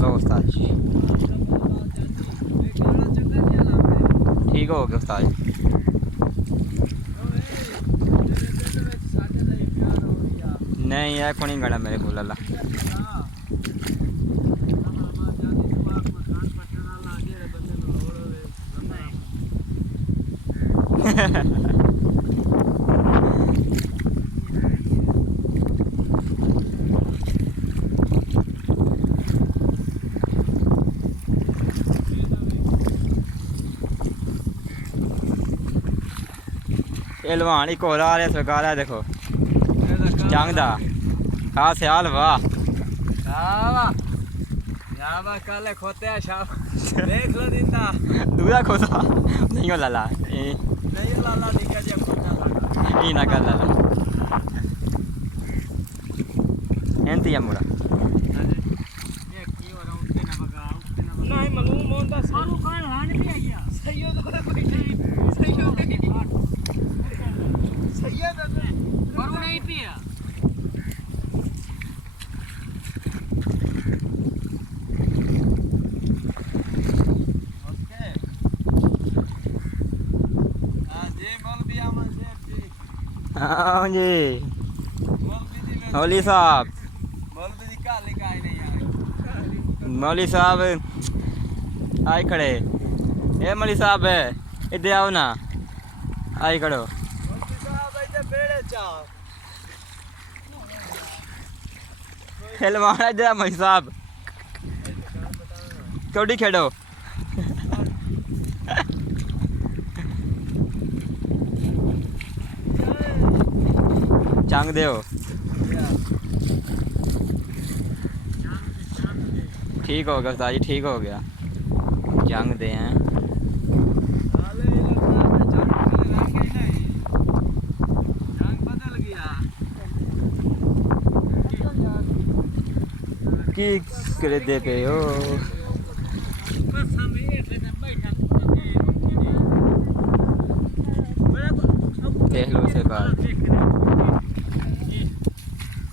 ਲਓ ਉਸਤਾਦ ਜੀ, ਠੀਕ ਹੋ ਗਿਆ ਉਸਤਾਦ ਜੀ। नहीं है कोनी गड़ा मेरे को लला ये लवान एक और आ रहा सरकार है देखो जंग दा हाँ सियाल वाह कल खोते हैं शाम देख लो दिंदा दूरा खोता नहीं हो लाला नहीं लाला निकल जा खोता लगा ये ना कर लाला एंती है मुड़ा ये की हो रहा उठते ना बगा नहीं मालूम होता सारू खान हान भी आ गया सही हो तो कोई सही हो सही है मरू नहीं पिया हाँ जी मौली साहब मौली साहब आए खड़े ए मौली साहब इधर आओ ना आए खड़ो खिलवाना इधर मौली साहब कौड़ी खेड़ो जंग दे ठीक हो गया उस्ताद जी ठीक हो गया जंग दे हैं की करे दे पे हो देख लो से बात